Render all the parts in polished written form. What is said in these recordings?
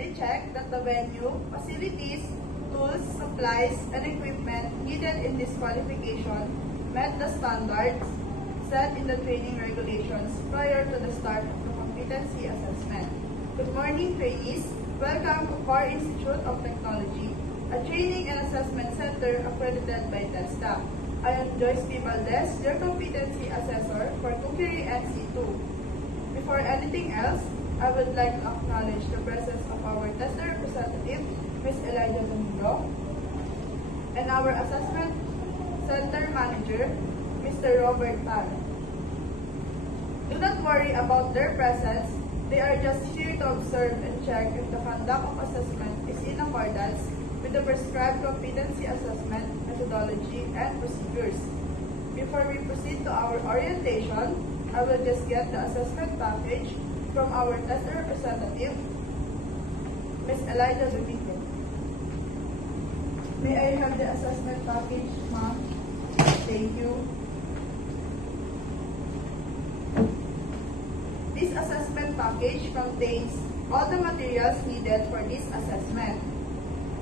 thoroughly check that the venue, facilities, tools, supplies, and equipment needed in this qualification met the standards set in the training regulations prior to the start of the competency assessment. Good morning, trainees. Welcome to Core Institute of Technology, a training and assessment center accredited by TESDA. I am Joyce P. Valdez, your competency assessor for Kukiri NC2. Before anything else, I would like to acknowledge the presence of our TESDA representative, Ms. Elijah Domingo, and our assessment center manager, Mr. Robert Tan. Do not worry about their presence. They are just here to observe and check if the conduct of assessment is in accordance with the prescribed competency assessment methodology and procedures. Before we proceed to our orientation, I will just get the assessment package from our TESDA representative, Ms. Elijah Domingo. May I have the assessment package, ma'am? Thank you. This assessment package contains all the materials needed for this assessment.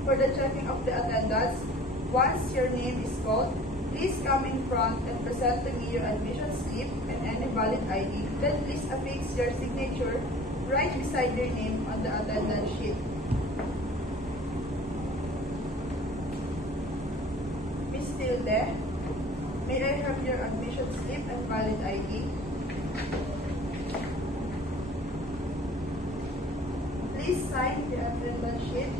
For the checking of the attendance, once your name is called, please come in front and present to me your admission slip and any valid ID. Then please affix your signature right beside your name on the attendance sheet. Miss Tilde, may I have your admission slip and valid ID? Please sign the attendance sheet.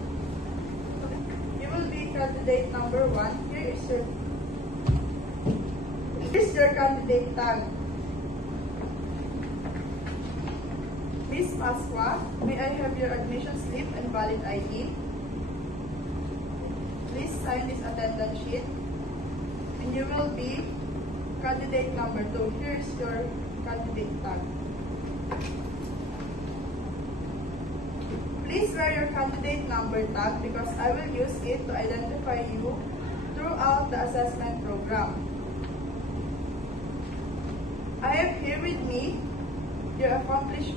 You will be candidate number 1. Here is your candidate tag. Miss Pasqua, may I have your admission slip and valid ID? Please sign this attendance sheet. And you will be candidate number 2. Here is your candidate tag. Please wear your candidate number tag because I will use it to identify you throughout the assessment program. I have here with me your accomplished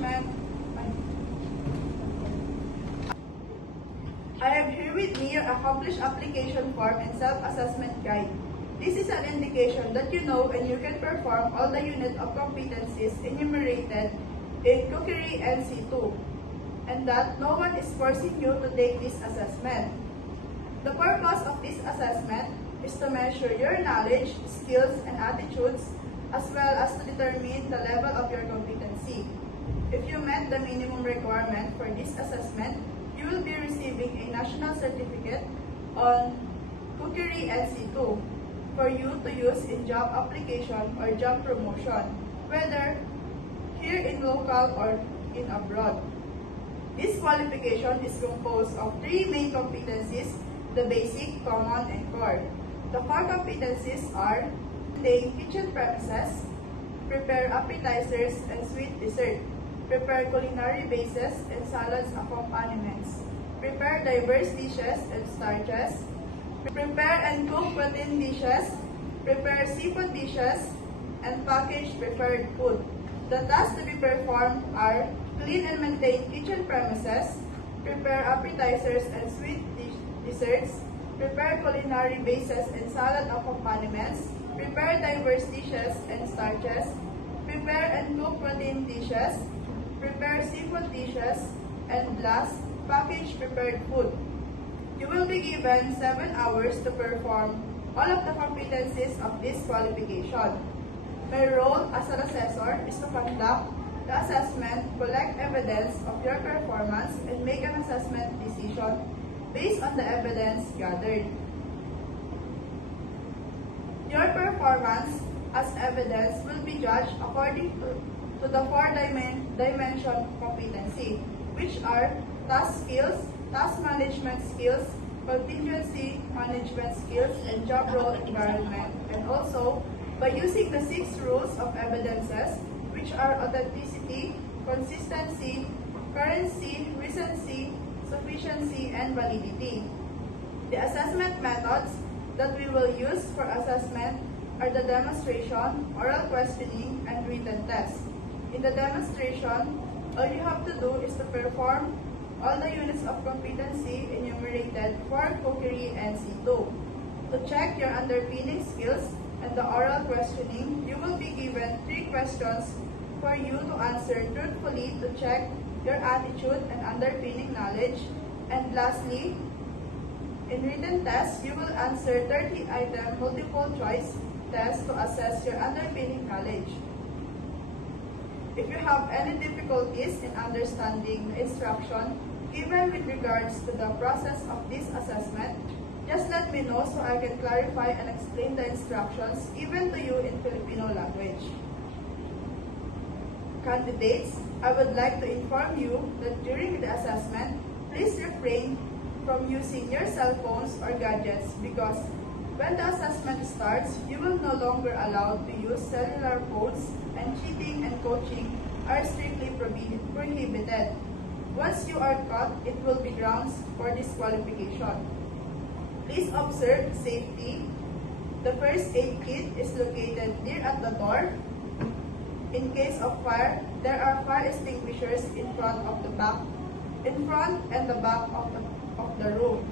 application form and self-assessment guide. This is an indication that you know and you can perform all the unit of competencies enumerated in Kukiri NC2, and that no one is forcing you to take this assessment. The purpose of this assessment is to measure your knowledge, skills, and attitudes, as well as to determine the level of your competency. If you met the minimum requirement for this assessment, you will be receiving a national certificate on Kukiri NC2 for you to use in job application or job promotion, whether here in local or in abroad. This qualification is composed of 3 main competencies: the basic, common, and core. The core competencies are maintain kitchen premises, prepare appetizers and sweet dessert, prepare culinary bases and salads accompaniments, prepare diverse dishes and starches, prepare and cook protein dishes, prepare seafood dishes, and package prepared food. The tasks to be performed are clean and maintain kitchen premises, prepare appetizers and sweet desserts, prepare culinary bases and salad accompaniments, prepare diverse dishes and starches, prepare and cook protein dishes, prepare seafood dishes, and last, package prepared food. You will be given 7 hours to perform all of the competencies of this qualification. My role as an assessor is to conduct the assessment, collect evidence of your performance, and make an assessment decision based on the evidence gathered. Your performance as evidence will be judged according to the 4-dimension competency, which are task skills, task management skills, contingency management skills, and job role environment, and also by using the 6 rules of evidences, which are authenticity, consistency, currency, recency, sufficiency, and validity. The assessment methods that we will use for assessment are the demonstration, oral questioning, and written test. In the demonstration, all you have to do is to perform all the units of competency enumerated for Cookery NC2. To check your underpinning skills and the oral questioning, you will be given 3 questions for you to answer truthfully to check your attitude and underpinning knowledge. And lastly, in written tests, you will answer 30-item multiple choice test to assess your underpinning knowledge. If you have any difficulties in understanding the instruction given with regards to the process of this assessment, just let me know so I can clarify and explain the instructions given to you in Filipino language. Candidates, I would like to inform you that during the assessment, please refrain from using your cell phones or gadgets because when the assessment starts, you will no longer allowed to use cellular phones and cheating and coaching are strictly prohibited. Once you are caught, it will be grounds for disqualification. Please observe safety. The first aid kit is located near at the door. In case of fire, there are fire extinguishers in front and the back of the room.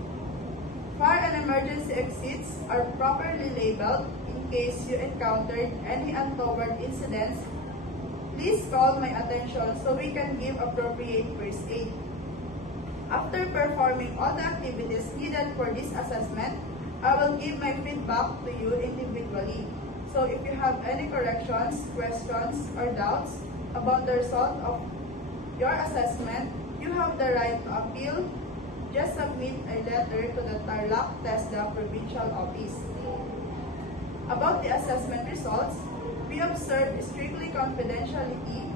Fire and emergency exits are properly labeled in case you encountered any untoward incidents. Please call my attention so we can give appropriate first aid. After performing all the activities needed for this assessment, I will give my feedback to you individually. So if you have any corrections, questions, or doubts about the result of your assessment, you have the right to appeal. Just submit a letter to the Tarlac TESDA Provincial Office. About the assessment results, we observe strictly confidentiality.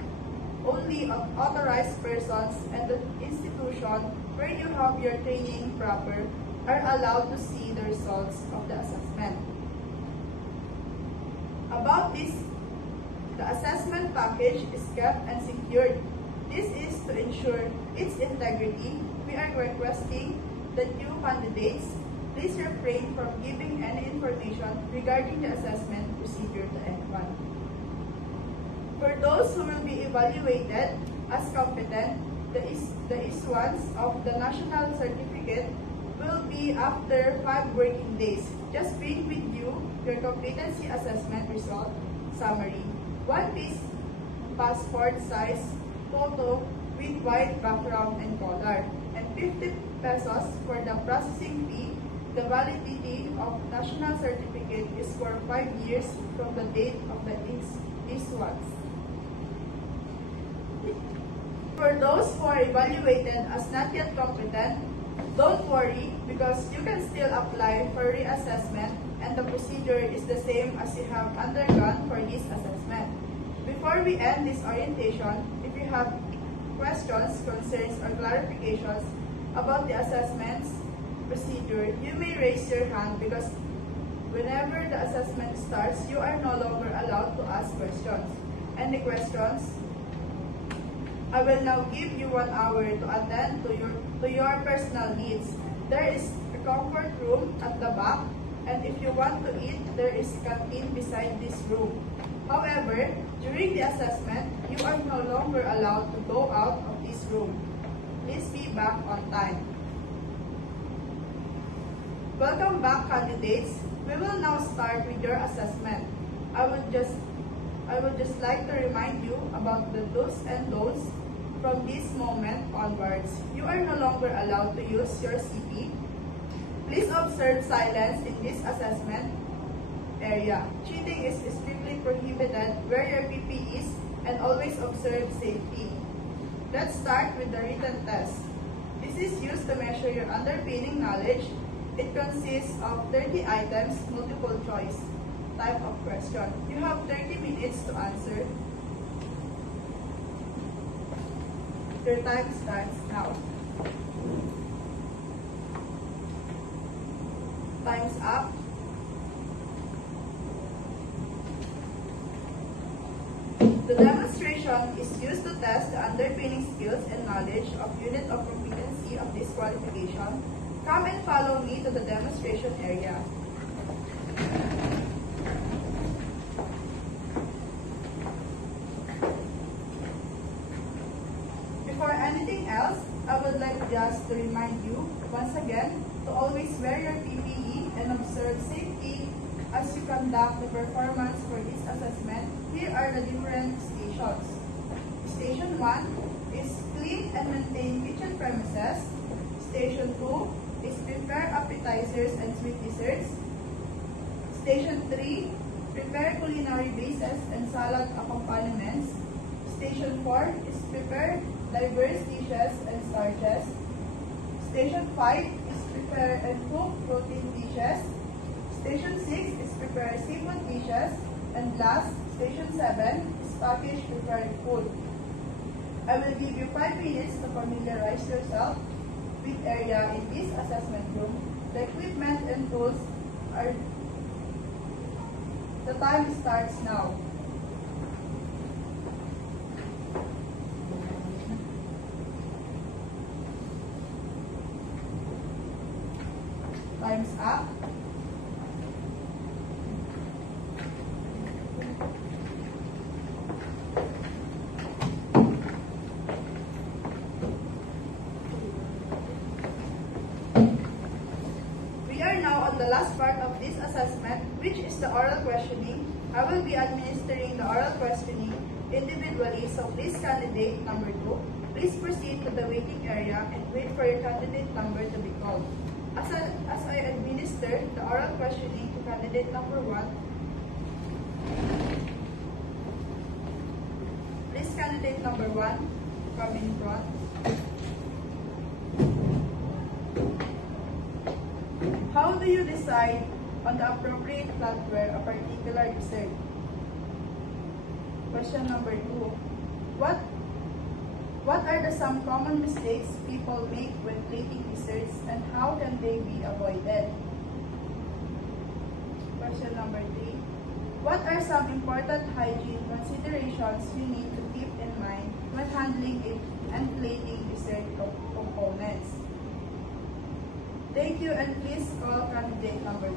Only authorized persons and the institution where you have your training proper are allowed to see the results of the assessment. About this, the assessment package is kept and secured. This is to ensure its integrity. We are requesting that you candidates please refrain from giving any information regarding the assessment procedure to anyone. For those who will be evaluated as competent, the issuance of the national certificate will be after 5 working days. Just bring with you your competency assessment result summary, 1-piece passport size photo with white background and color, and 50 pesos for the processing fee. The validity of national certificate is for 5 years from the date of the issuance. For those who are evaluated as not yet competent, don't worry because you can still apply for reassessment and the procedure is the same as you have undergone for this assessment. Before we end this orientation, if you have questions, concerns, or clarifications about the assessment's procedure, you may raise your hand because whenever the assessment starts, you are no longer allowed to ask questions. Any questions? I will now give you 1 hour to attend to your personal needs. There is a comfort room at the back, and if you want to eat, there is a canteen beside this room. However, during the assessment, you are no longer allowed to go out of this room. Please be back on time. Welcome back, candidates. We will now start with your assessment. I would just like to remind you about the do's and don'ts. From this moment onwards, you are no longer allowed to use your CP. Please observe silence in this assessment area. Cheating is strictly prohibited. Wear your PPEs and always observe safety. Let's start with the written test. This is used to measure your underpinning knowledge. It consists of 30 items, multiple choice type of question. You have 30 minutes to answer. Your time starts now. Time's up. The demonstration is used to test the underpinning skills and knowledge of unit of competency of this qualification. Come and follow me to the demonstration area. Before anything else, I would like just to remind you once again to always wear your PPE and observe safety as you conduct the performance for this assessment. Here are the different stations. Station 1 is clean and maintain kitchen premises. Station 2 is prepare appetizers and sweet desserts. Station 3, prepare culinary bases and salad accompaniments. Station 4 is prepare diverse dishes and starches. Station 5 is prepare and cook protein dishes. Station 6 is prepare seafood dishes. And last, Station 7 is package prepared food. I will give you 5 minutes to familiarize yourself with area in this assessment room. The equipment and tools are... The time starts now. Time's up. We are now on the last part of this assessment, which is the oral questioning. I will be administering the oral questioning individually, so please candidate number 2. Please proceed to the waiting area and wait for your candidate number to be called. As I administer the oral questioning to candidate number 1, please candidate number 1 come in front. How do you decide on the appropriate flatware a particular dessert? Question number 2. What are some common mistakes people make when plating desserts and how can they be avoided? Question number 3. What are some important hygiene considerations you need to keep in mind when handling and plating dessert components? Thank you, and please call candidate number 2.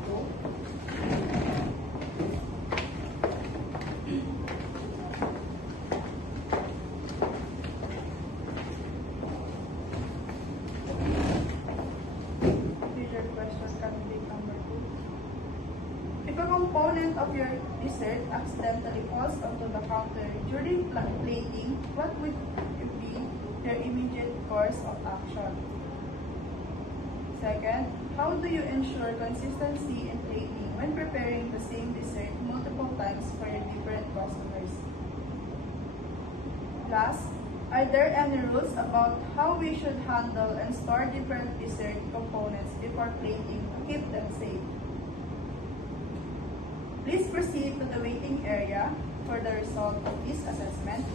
If a component of your dessert accidentally falls onto the counter during plating, what would be your immediate course of action? Second, how do you ensure consistency in plating when preparing the same dessert multiple times for your different customers? Last, are there any rules about how we should handle and store different dessert components before plating to keep them safe? Please proceed to the waiting area for the result of this assessment.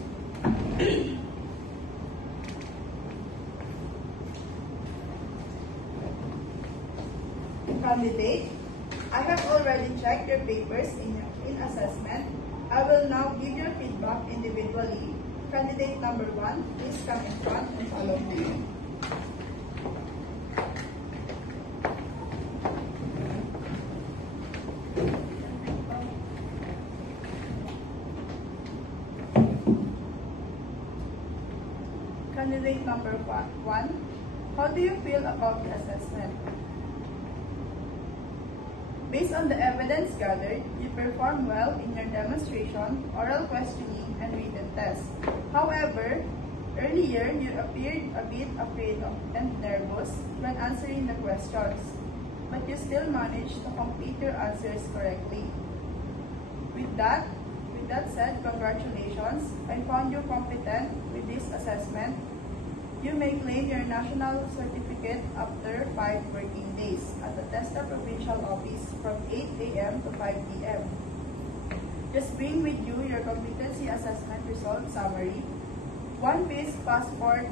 Candidate, I have already checked your papers in assessment. I will now give your feedback individually. Candidate number 1, please come in front and follow me. Candidate number 1, how do you feel about the assessment? Based on the evidence gathered, you performed well in your demonstration, oral questioning, and written test. However, earlier you appeared a bit afraid and nervous when answering the questions, but you still managed to complete your answers correctly. With that said, congratulations. I found you competent with this assessment. You may claim your national certificate after 5 working days at the TESDA Provincial Office from 8 a.m. to 5 p.m. Just bring with you your competency assessment result summary, 1-piece passport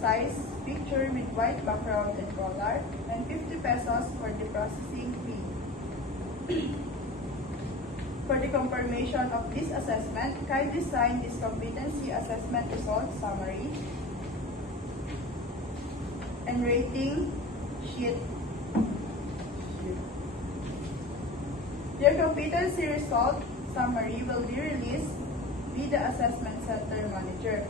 size picture with white background and color, and 50 pesos for the processing fee. For the confirmation of this assessment, kindly sign this competency assessment result summary and rating sheet. Your competency result summary will be released by the assessment center manager.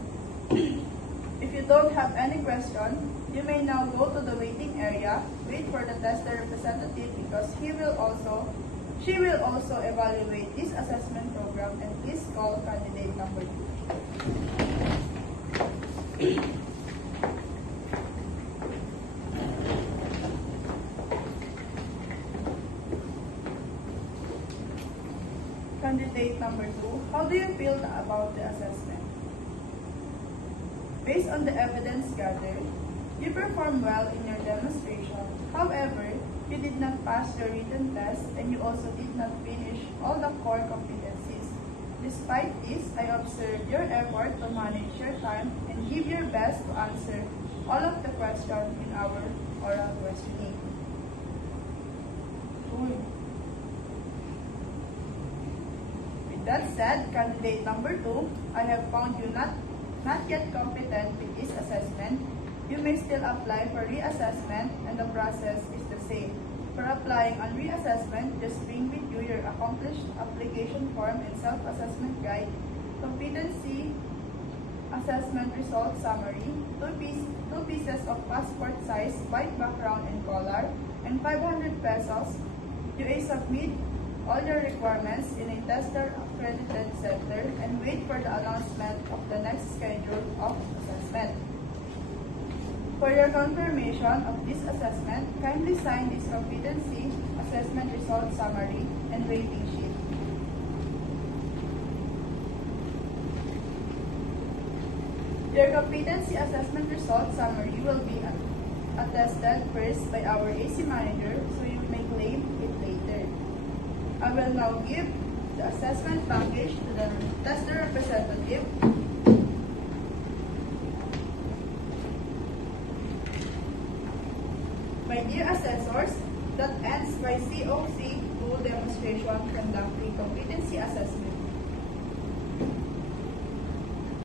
If you don't have any question, you may now go to the waiting area, wait for the tester representative because she will also evaluate this assessment program, and please call candidate number 2. Candidate number 2, how do you feel about the assessment? Based on the evidence gathered, you performed well in your demonstration. However, you did not pass your written test and you also did not finish all the core competencies. Despite this, I observed your effort to manage your time and give your best to answer all of the questions in our oral questioning. With that said, candidate number 2, I have found you not yet competent with this assessment. You may still apply for reassessment and the process is the same. For applying on reassessment, just bring with you your accomplished application form and self-assessment guide, competency assessment result summary, two pieces of passport size white background and color, and 500 pesos. You may submit all your requirements in a tester-accredited center and wait for the announcement of the next schedule of assessment. For your confirmation of this assessment, kindly sign this competency assessment result summary and waiting sheet. Your competency assessment result summary will be attested first by our AC manager, so you may claim it later. I will now give the assessment package to the tester representative. My dear assessors, that ends my COC 2 demonstration conducted.